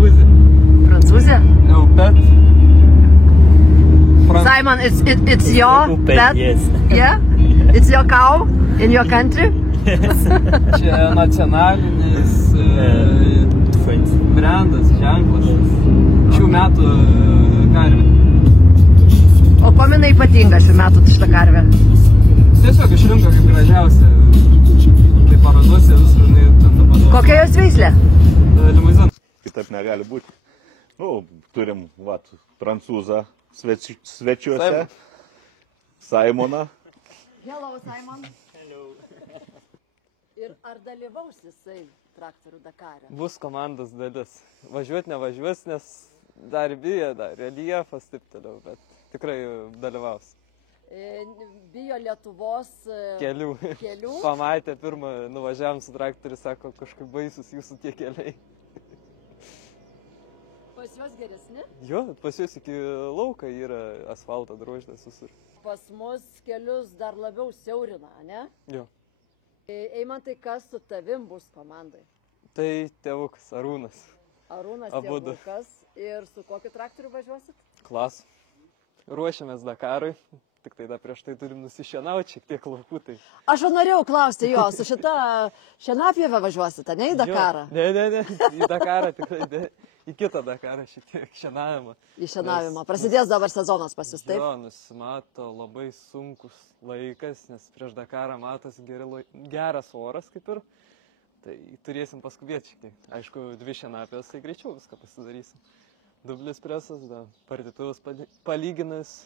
Prancūzė. Prancūzė? Jau pet. Simon, it's your pet? Yes. Yeah? It's your cow in your country? Čia nacionalinis brandas, ženklas. Šių metų karvė. O kuo jinai ypatinga šių metų šitą karvę? Tiesiog išrinko kaip gražiausia. Kaip parodose visur jinai ten dabar. Kokia jos veislė? Limuzin. Kitaip negali būti. Nu, turim, vat, prancūzą svečiuose. Simoną. Hello, Simon. Hello. Ir ar dalyvaus jisai traktorių Dakare? Bus komandos dalis. Važiuot nevažiuos, nes dar bijo, dar reljefas taip toliau, bet tikrai dalyvaus. Bijo Lietuvos Kelių. kelių? Pamatė pirmą, nuvažiavam su traktoriu, sako, kažkaip baisus jūsų tie keliai. Pas juos geresni? Jo, pas jūs iki lauką yra asfalto drožtas visur. Pas mus kelius dar labiau siaurina, ne? Jo. Eimantai, kas su tavim bus komandai? Tai tėvukas, Arūnas. Arūnas Abudu. tėvukas. Ir su kokiu traktoriu važiuosit? Klas. Ruošiamės Dakarui. Tik tai dar prieš tai turim nusišienauti šiek tiek laukų. Tai... Aš norėjau klausti jo, su šita šienapjeve važiuosite, ne į Dakarą? Ne, į Dakarą tikrai, ne. Į kitą Dakarą šiek tiek šienavimą. Į šienavimą. Prasidės dabar sezonas pas jūs, taip? Jo, nusimato labai sunkus laikas, nes prieš Dakarą matosi geras oras kaip ir. Tai turėsim paskubėti šiek tiek. Aišku, 2 šienapės, tai greičiau viską pasidarysim. Dublis presas, partituvas palyginas.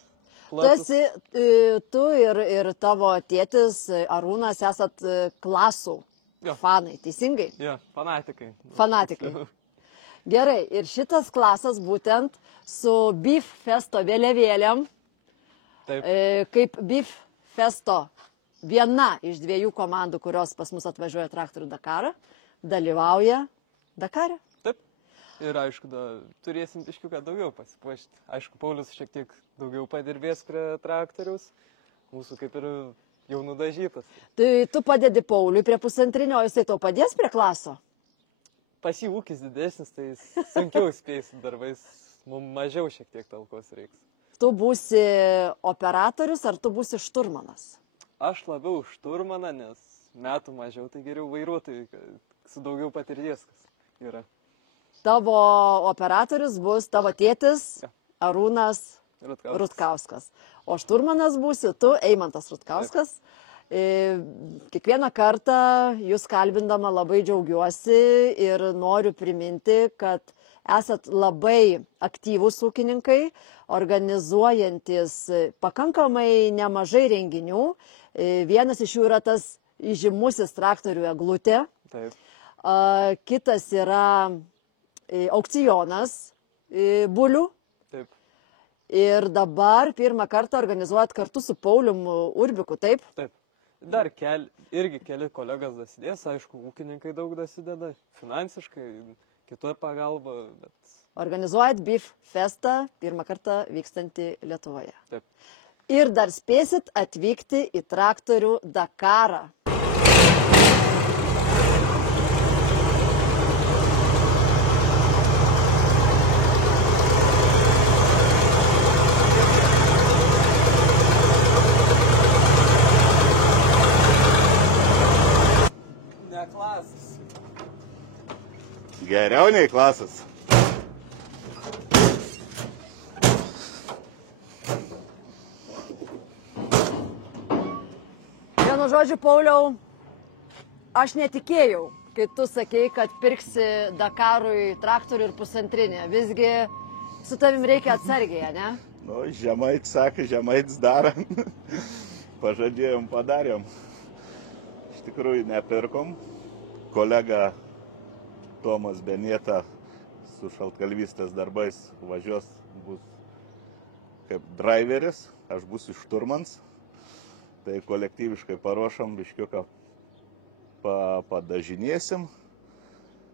Tu ir tavo tėtis Arūnas esat klasų fanai, teisingai? Jo, fanatikai. Fanatikai. Gerai, ir šitas klasas būtent su Beef Festo vėliavėlėm, kaip Beef Festo viena iš 2 komandų, kurios pas mus atvažiuoja traktorių Dakarą, dalyvauja Dakare. Taip. Ir aišku, turėsim biškiuką daugiau pasipuošti. Aišku, Paulius šiek tiek daugiau padirbės prie traktoriaus, mūsų kaip ir jau nudažytas. Tai tu padedi Pauliui prie pusantrinio, jisai tau padės prie klaso? Pas jį ūkis didesnis, tai sunkiau spėsim darbais, mums mažiau šiek tiek talkos reiks. Tu būsi operatorius ar tu būsi šturmanas? Aš labiau šturmaną, nes metų mažiau, tai geriau vairuotojai, su daugiau patirties yra. Tavo operatorius bus tavo tėtis Arūnas Rutkauskas. O šturmanas būsi tu, Eimantas Rutkauskas. Kiekvieną kartą jūs kalbindama labai džiaugiuosi ir noriu priminti, kad esat labai aktyvūs ūkininkai, organizuojantis pakankamai nemažai renginių. Vienas iš jų yra tas įžymusis traktorių eglutė. Taip. Kitas yra aukcionas bulių. Taip. Ir dabar pirmą kartą organizuojat kartu su Paulium Urbiku, taip? Taip. Dar irgi keli kolegas dasidės, aišku, ūkininkai daug dasideda, finansiškai, kitoje pagalba, bet... Organizuojat Beef Festą, pirmą kartą vykstantį Lietuvoje. Taip. Ir dar spėsit atvykti į traktorių Dakarą. Klasas. Geriau nei klasas. Vienu žodžiu, Pauliau, aš netikėjau, kai tu sakei, kad pirksi Dakarui traktorių ir pusantrinę. Visgi su tavim reikia atsargiai, ne? Nu, žemaitis sakė, žemaitis daro. Pažadėjom, padarėm. Iš tikrųjų nepirkom. Kolega Tomas Benėta su šaltkalvystės darbais važiuos, bus kaip driveris, aš būsiu šturmans. Tai kolektyviškai paruošam, biškiuką padažinėsim,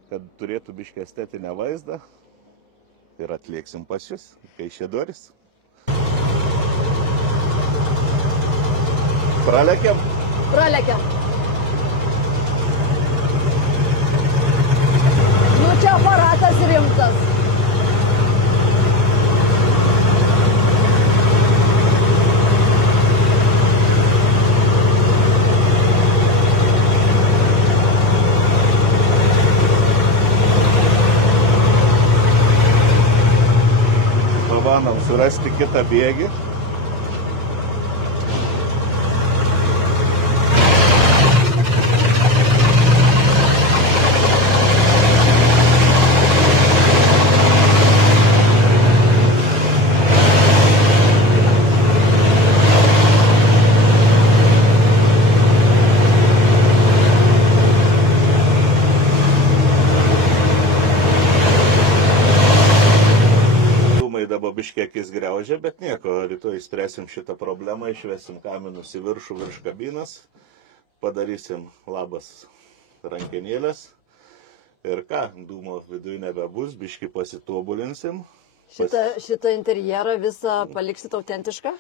kad turėtų biškį estetinę vaizdą ir atlieksim pas jūs, Kaišiadorys. Pralekiam? Pralekiam. Nu čia aparatas rimtas. įmanom surasti kitą bėgį. Dabar biškiekis greužia, bet nieko, rytoj išspręsim šitą problemą, išvesim kaminus į viršų virš kabinas, padarysim labas rankenėlės ir ką, dūmo viduje nebebus, biški pasitobulinsim. Šitą interjerą visą paliksit autentišką?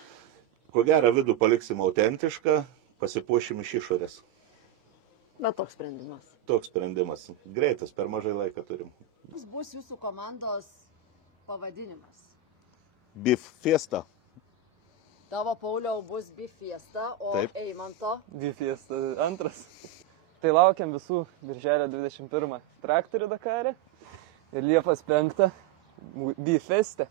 Ko gero vidų paliksim autentišką, pasipuošim iš išorės. Bet toks sprendimas. Toks sprendimas. Greitas, per mažai laiko turim. Koks bus jūsų komandos pavadinimas? Beef Fiesta. Tavo, Pauliau, bus Beef Fiesta, o Taip. Eimanto? Beef Fiesta 2. Tai laukiam visų birželio 21 traktorių Dakare ir Liepos 5 Beef Feste.